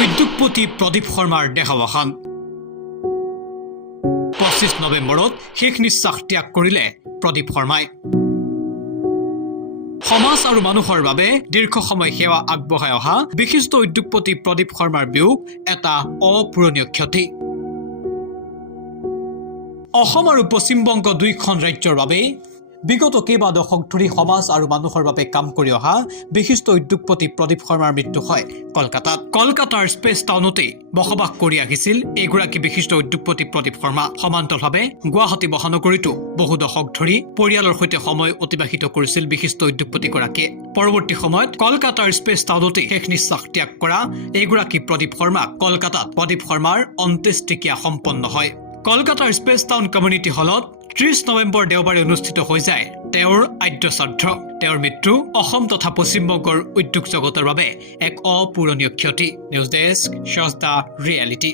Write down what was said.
উদ্যোগপতি প্ৰদীপ শৰ্মাৰ দেহাৱসান 25 নৱেম্বৰত শেষ নিশ্বাস ত্যাগ কৰিলে প্ৰদীপ শৰ্মাই সমাজ আৰু মানুহৰ বাবে দীৰ্ঘ সময় সেৱা আগবঢ়াই অহা বিশিষ্ট উদ্যোগপতি প্ৰদীপ শৰ্মাৰ বিয়োগ এটা অপূৰণীয় ক্ষতি অসম আৰু পশ্চিম বংগ দুইখন ৰাজ্যৰ বাবে বিগত কেইবা দশক ধৰি সমাজ আৰু মানুহৰ বাবে কাম কৰি অহা বিশিষ্ট উদ্যোগপতি প্ৰদীপ শৰ্মাৰ মৃত্যু হয় কলকাতাৰ স্পেচ টাউনতে বসবাস কৰি আহিছিল এগৰাকী বিশিষ্ট উদ্যোগপতি প্ৰদীপ শৰ্মা সমান্তৰালভাৱে গুৱাহাটী মহানগৰীতো বহু দশক ধৰি পৰিয়ালৰ সৈতে সময় অতিবাহিত কৰিছিল বিশিষ্ট উদ্যোগপতিগৰাকীয়ে পৰৱৰ্তী সময়ত কলকাতাৰ স্পেচ টাউনতে শেষ নিশ্বাস ত্যাগ কৰা এগৰাকী প্ৰদীপ শৰ্মাক কলকাতাত প্ৰদীপ শৰ্মাৰ অন্ত্যেষ্টিক্ৰিয়া সম্পন্ন হয় কলকাতাৰ স্পেচ টাউন কমিউনিটি হলত 30 নৱেম্বৰ দেওবাৰে অনুষ্ঠিত হৈ যায় তেওঁৰ আদ্য শ্ৰাদ্ধ তেওঁৰ মৃত্যু অসম তথা পশ্চিম বংগৰ উদ্যোগ জগতৰ বাবে এক অপূৰণীয় ক্ষতি news desk shows the reality